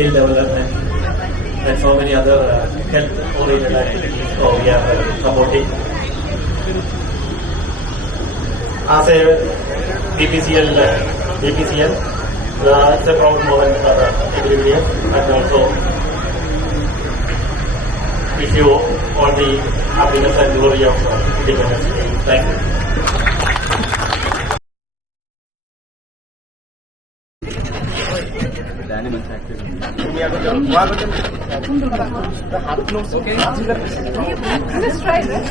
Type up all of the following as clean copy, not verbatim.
skill development, and so many other health-oriented activities. So we are supporting. As a BPCL, it's a proud moment for every year, and also wish you all the happiness and glory of Independence Day. Thank you. Let's try this.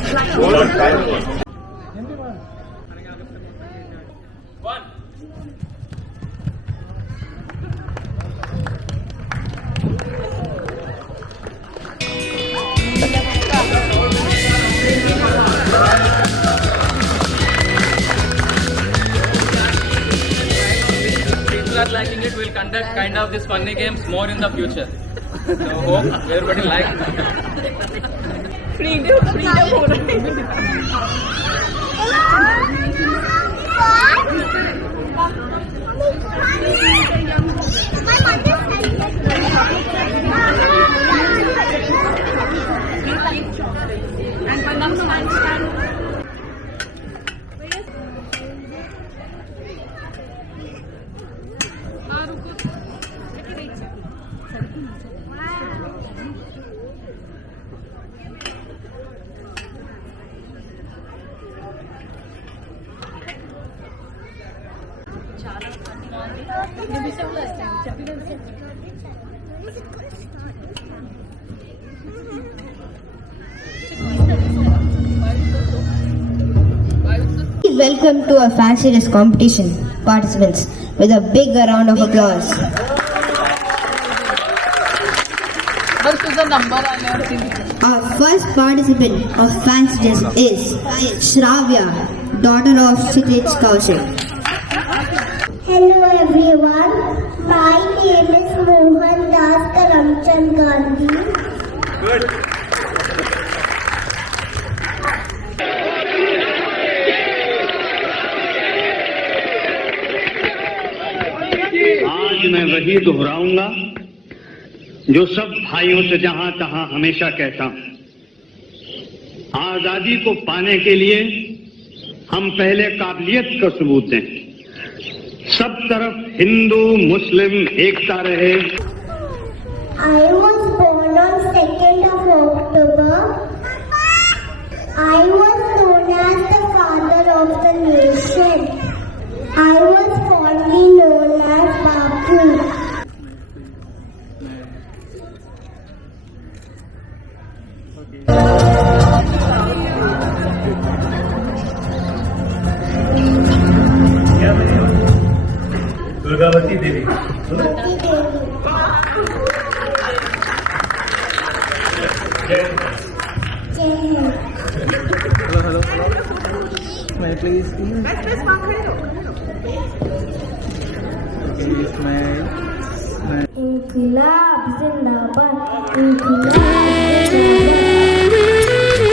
Not liking it, we'll conduct kind of these funny games more in the future. So hope everybody likes. Freedom. Welcome to our fancy dress competition participants with a big round of applause. Our first participant of fancy dress is Shravya, daughter of Sikrit Kaushik. Hello everyone, my name is Mohan Das Karamchand Gandhi. Good. आज मैं वही दोहराऊंगा जो सब भाइयों से जहां तहां हमेशा कहता हूं। आजादी को पाने के लिए हम पहले काबिलियत का सबूत दें। सब तरफ हिंदू मुस्लिम एकता रहे। I was born on 2nd of October. I was known as the father of the nation. I was fondly known as Bapu. Durgavati Devi. Hello. Smile please. Okay, smile. Inqilab Zindabad. Inqilab Zindabad.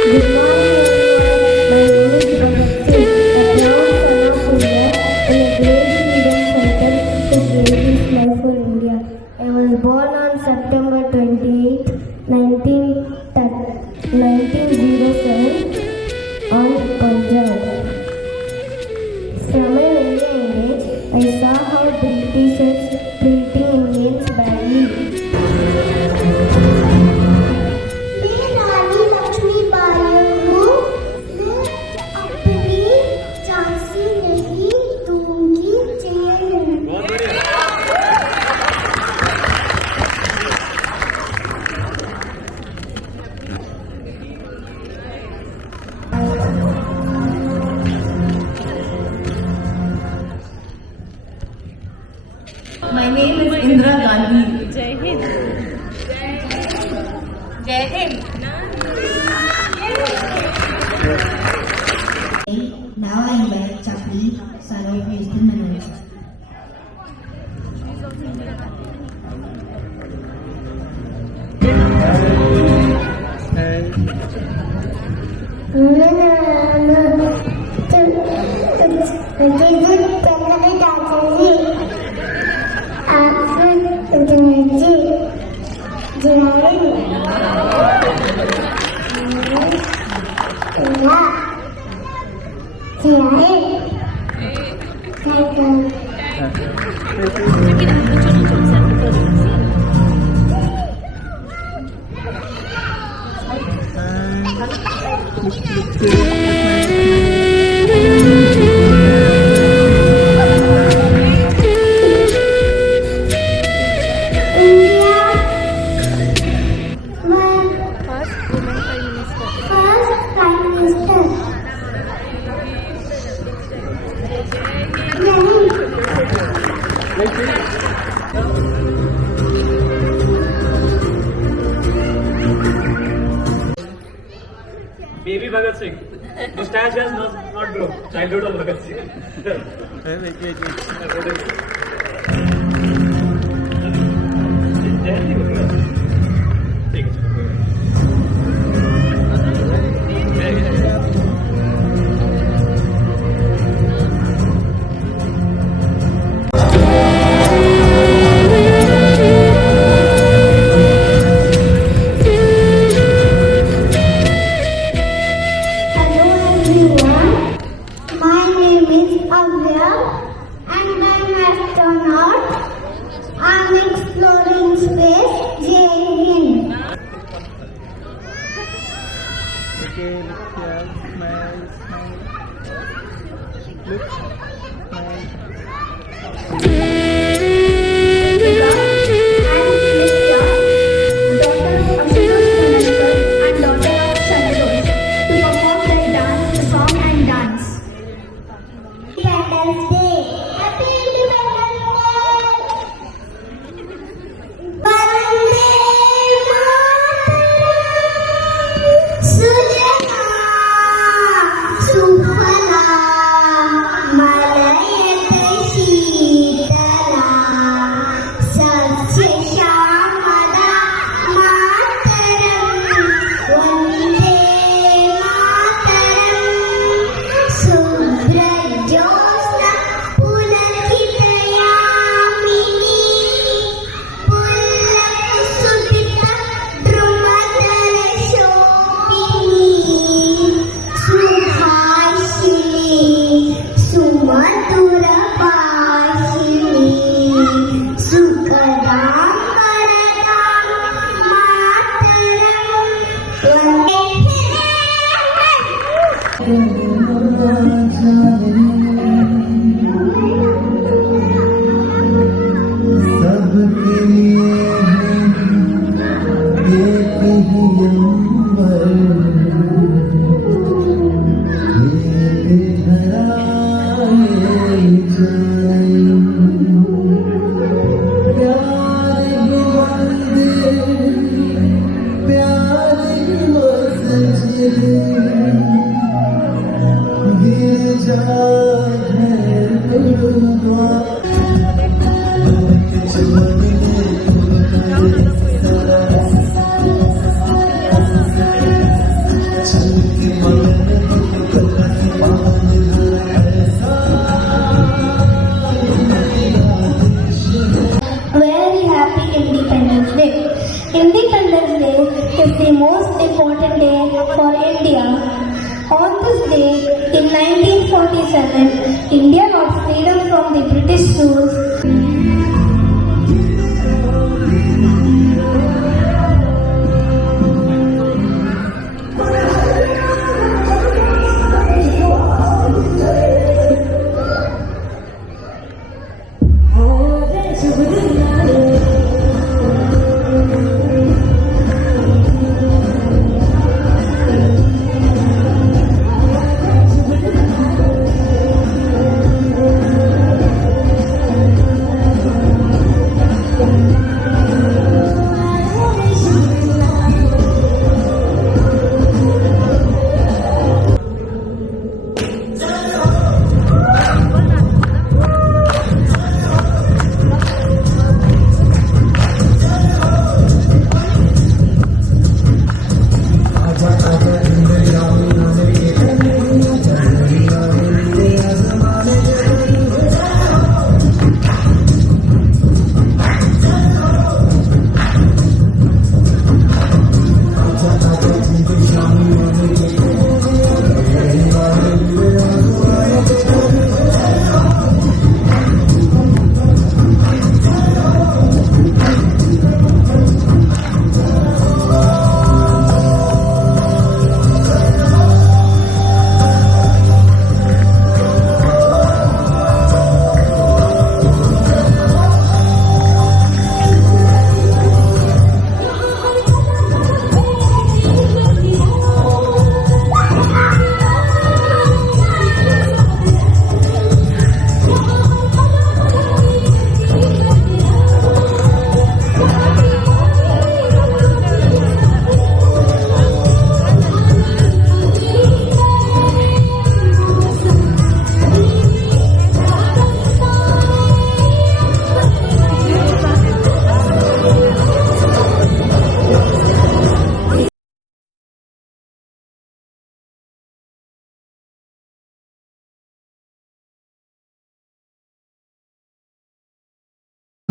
Good morning, my name is Bhagat Singh, a proud son of India and a great freedom fighter who gave his life for India. I was born on September 28, 1907 on Punjab. From a very young age, I saw how Britishers treating Indians badly. मैं रानी लक्ष्मीबाई हूँ। मैं अपनी झांसी नहीं दूंगी jail. My name is Indira Gandhi. Jai Hind. Jai Hind. Now I invite Chakri, son of Mr. Manoj. जी किया है। Thank you. Baby Bhagat Singh. Mustache has not grown. Childhood of Bhagat Singh. Hello everyone, my name is Avya and I'm an astronaut. I'm exploring space. Jai Hind. Okay, look here. Smile, smile. Look. Smile. Independence Day. Happy Independence Day. Vande Mataram. Sujata Sufala Malayate Sheetala Satya Shyamala Mataram. Vande Mataram. Subrajyosna Pulakitayamini Pullakusudita Drumadala Shobhini Suhashini Sumathura Bhashini Sukadam Varadam Mataram सबके लिए एक ही अंबर, एक धराए जाए। प्यार की मंदिर, प्यार की मस्जिद, गिरजा है gurdwara. Very happy Independence Day. Independence Day is the most important day for India. On this day, in 1947, India got freedom from the British rule.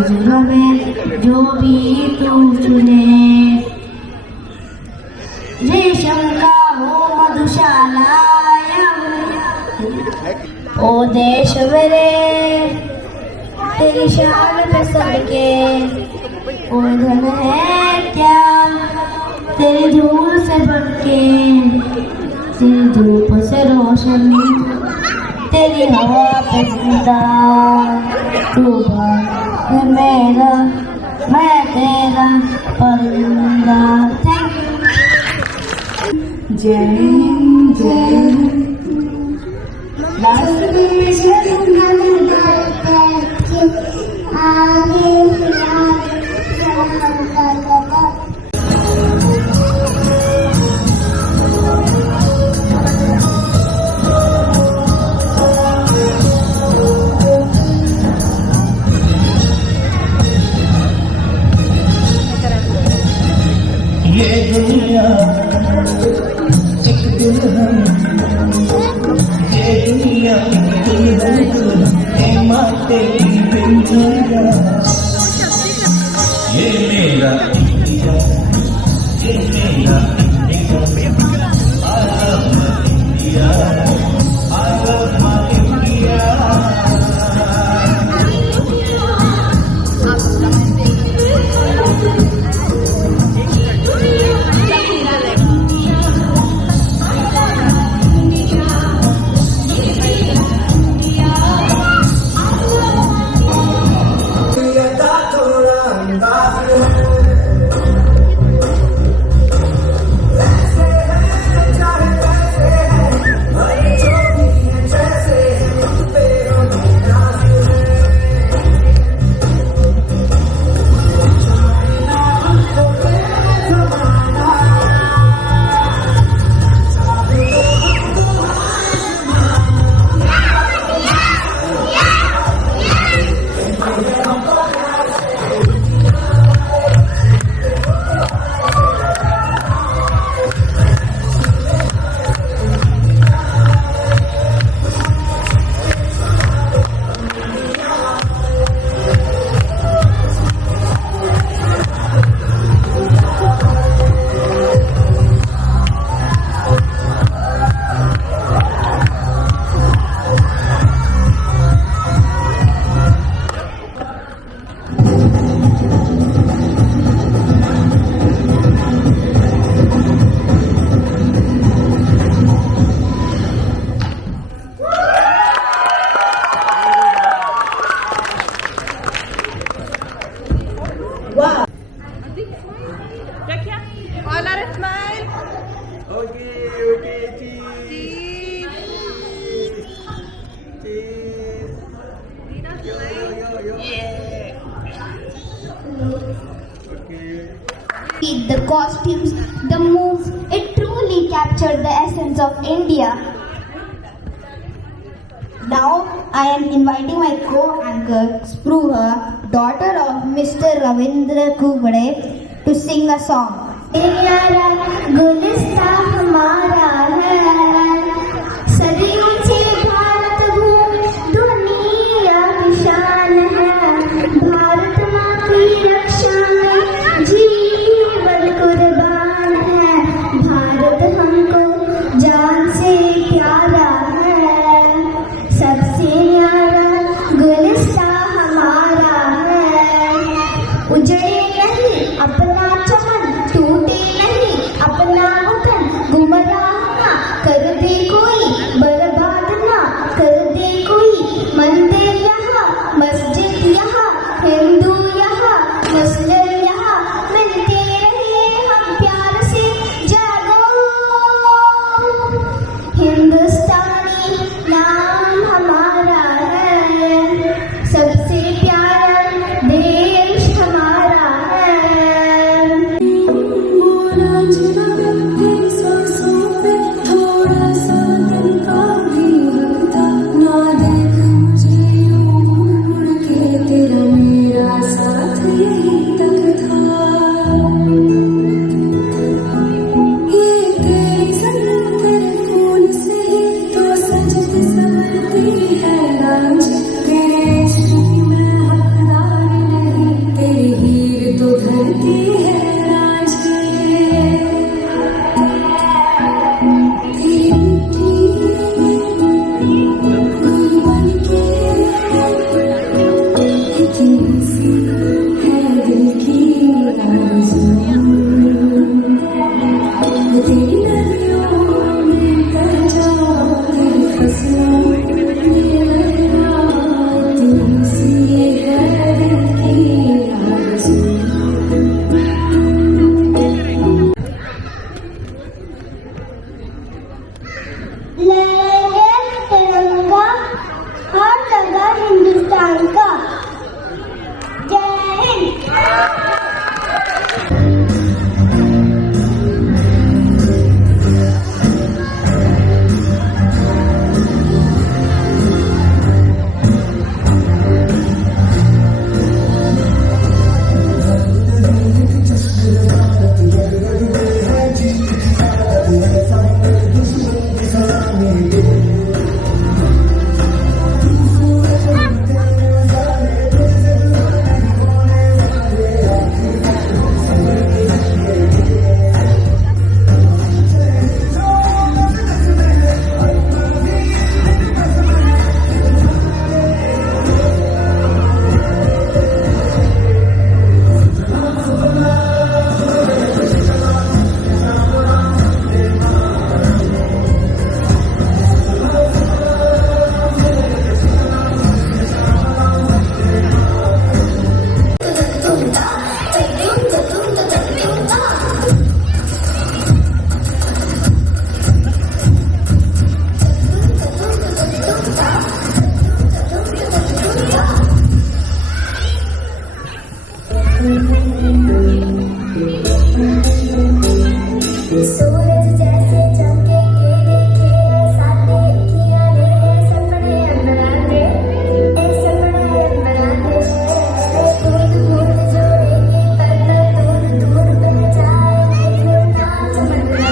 जगह में जो भी तू चुने, रेशम का हो मधुशाला ओ देश मेरे, तेरी शान पे सदके, ओ धन है क्या तेरी धूल से बढ़के, तेरी धूप से रोशन, तेरी हवा पे जिंदा, तू है मेरा, मैं तेरा परिंदा। Thank you. जय हिंद, जय हिंद। ये दुनिया एक दुल्हन, ये दुनिया एक दुल्हन है माते की बिंदिया, ये मेरा इंडिया, ये मेरा India, I love my India, I love my India. All are smile. Okay, cheese. Cheese. Yo. Okay. The costumes, the moves, it truly captured the essence of India. Now I am inviting my co-anchor, Spruha, daughter of Mr. Ravindra Kubade, to sing a song. यारा गुलिस्ता हमारा है, सदियों से भारत भूमि दुनिया की शान है, भारत माँ की रक्षा में जीवन कुर्बान है, भारत हमको जान से प्यारा है, सबसे न्यारा गुलिस्ता हमारा है, उजड़े नहीं अपना चमन, टूटे नहीं अपना सूरज जैसे चमकेंगे देखे साथी अखियां ने सपने अंबराने सपने अंबराने दूर दूर जोड़ेंगे पर दूर दूर बह जाएंगे ना समझ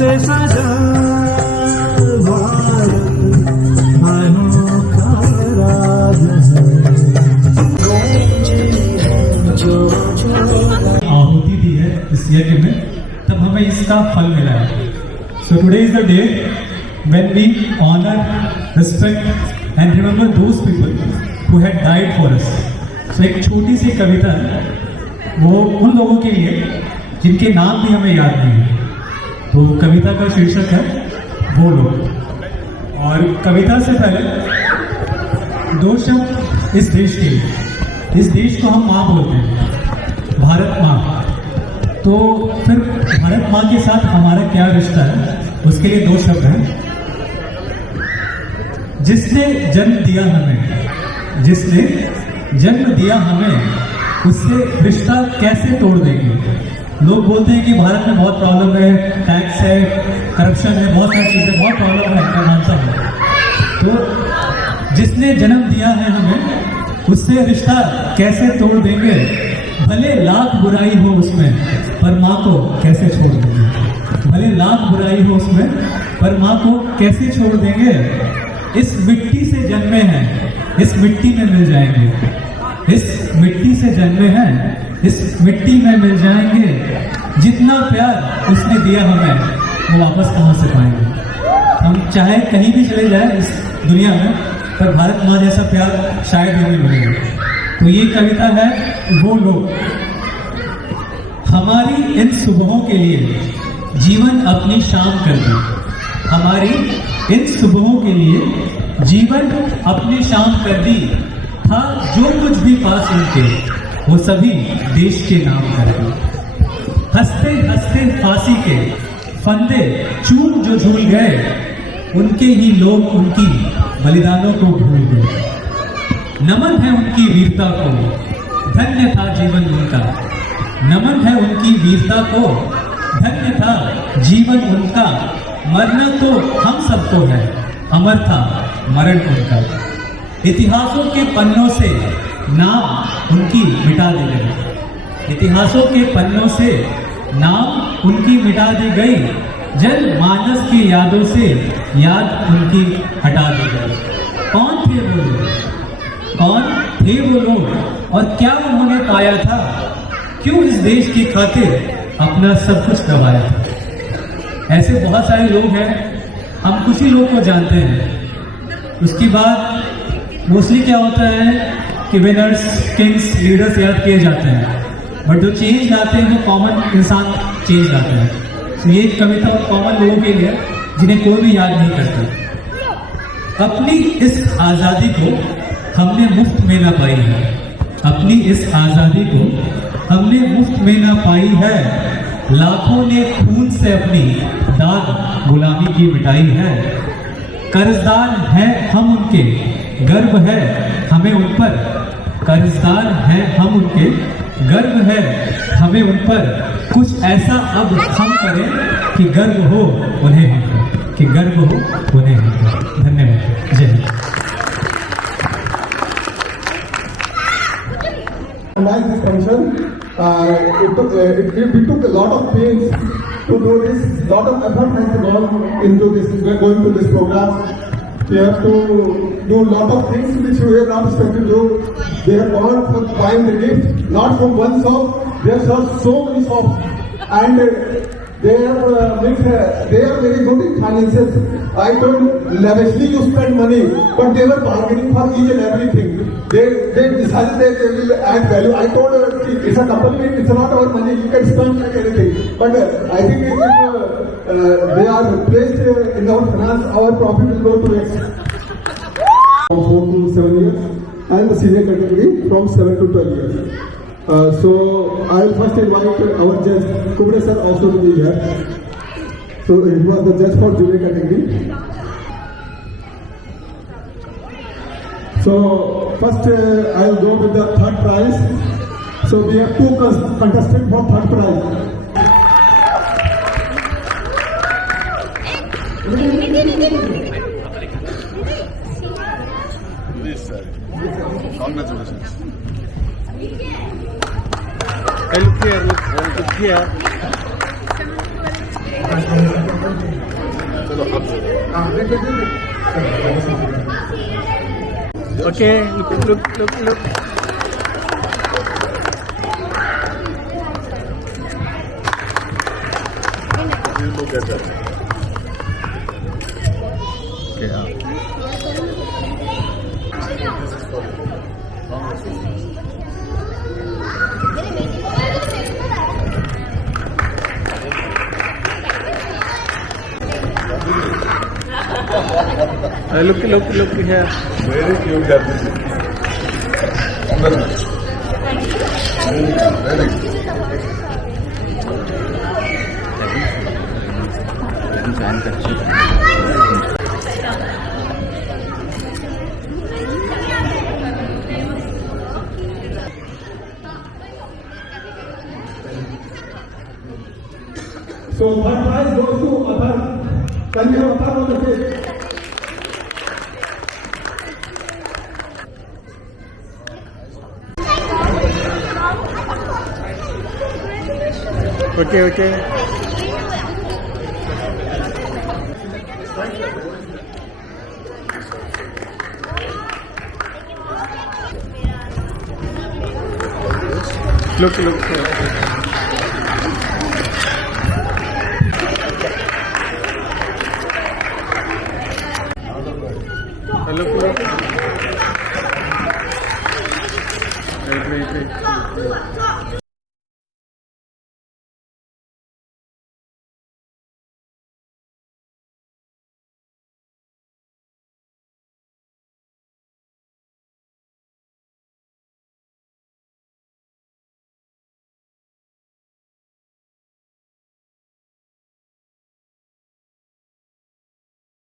से सजा भारत अनोखा राज आहुति दी है इस यज्ञ में, तब हमें इसका फल मिला है. So today is the day when we honor, respect and remember those people who had died for us. So एक छोटी सी कविता है, वो उन लोगों के लिए जिनके नाम भी हमें याद नहीं है. तो कविता का शीर्षक है वो लोग. और कविता से पहले दो शब्द इस देश के लिए. इस देश को हम माँ बोलते हैं, भारत माँ. तो फिर भारत माँ के साथ हमारा क्या रिश्ता है, उसके लिए दो शब्द हैं. जिसने जन्म दिया हमें, जिसने जन्म दिया हमें, उससे रिश्ता कैसे तोड़ देंगे. लोग बोलते हैं कि भारत में बहुत प्रॉब्लम है, टैक्स है, करप्शन है, बहुत सारी चीजें, बहुत प्रॉब्लम है, मैं मानता हूँ. तो जिसने जन्म दिया है हमें, उससे रिश्ता कैसे तोड़ देंगे. भले लाख बुराई हो उसमें, पर माँ को कैसे छोड़ देंगे. भले लाख बुराई हो उसमें, पर माँ को कैसे छोड़ देंगे. इस मिट्टी से जन्मे हैं, इस मिट्टी में मिल जाएंगे. इस मिट्टी से जन्मे हैं, इस मिट्टी में मिल जाएंगे. जितना प्यार उसने दिया हमें, वो वापस कहाँ से पाएंगे. हम चाहे कहीं भी चले जाए इस दुनिया में, पर भारत माँ जैसा प्यार शायद ही नहीं मिलेगा. तो ये कविता है वो लोग. हमारी इन सुबहों के लिए जीवन अपनी शाम कर दी. हमारी इन सुबहों के लिए जीवन अपनी शाम कर दी. था जो कुछ भी पास उनके, वो सभी देश के नाम कर दी. हंसते हंसते फांसी के फंदे चूम जो झूल गए, उनके ही लोग उनकी बलिदानों को भूल गए. नमन है उनकी वीरता को, धन्य था जीवन उनका. नमन है उनकी वीरता को, धन्य था जीवन उनका. मरना तो हम सबको है, अमर था मरण उनका. इतिहासों के पन्नों से नाम उनकी मिटा दी गई. इतिहासों के पन्नों से नाम उनकी मिटा दी गई. जन मानस की यादों से याद उनकी हटा दी गई. कौन थे वो लोग, कौन थे वो लोग, और क्या उन्होंने पाया था. क्यों इस देश की खातिर अपना सब कुछ गंवाया था. ऐसे बहुत सारे लोग हैं, हम कुछ ही लोग को जानते हैं. उसके बाद मोस्टली क्या होता है कि विनर्स, किंग्स, लीडर्स याद किए जाते हैं, बट जो चेंज लाते हैं वो कॉमन इंसान चेंज लाते हैं. तो ये कविता कॉमन लोगों के लिए जिन्हें कोई भी याद नहीं करता. अपनी इस आज़ादी को हमने मुफ्त में ना पाई है. अपनी इस आज़ादी को हमने मुफ्त में ना पाई है. लाखों ने खून से अपनी दाग गुलामी की मिटाई है. कर्जदार हैं हम उनके, गर्व है हमें उन पर. कर्जदार हैं हम उनके, गर्व है हमें उन पर. कुछ ऐसा अब हम करें कि गर्व हो उन्हें हम पर, कि गर्व हो उन्हें हम पर. धन्यवाद. जय Hind. This function, we took a lot of pains to do this. Lot of effort has gone into this. We are going to this program. We have to do lot of things which we are not expected to do. They have gone for buying the gift, not from one shop. They have sold so many shops, and they are very good in finances. I told lavishly you spend money, but they were bargaining for each and everything. They decided that they will add value. I told her it's a company, it's not our money. You can spend like anything. But I think if they are placed in our finance, our profit will go to X. From 4 to 7 years, and the senior category from 7 to 12 years. So I will first invite our judge, Kubde sir, also to be here. So he was the judge for junior category. So first I will go with the third prize. So we have two contestants for third prize. Congratulations. Look here. Okay, look. Look at that. Look here. Very cute that is. Very good. So third prize goes to Athar. Can you have Athar on the stage? Okay. Look. Look. Wait.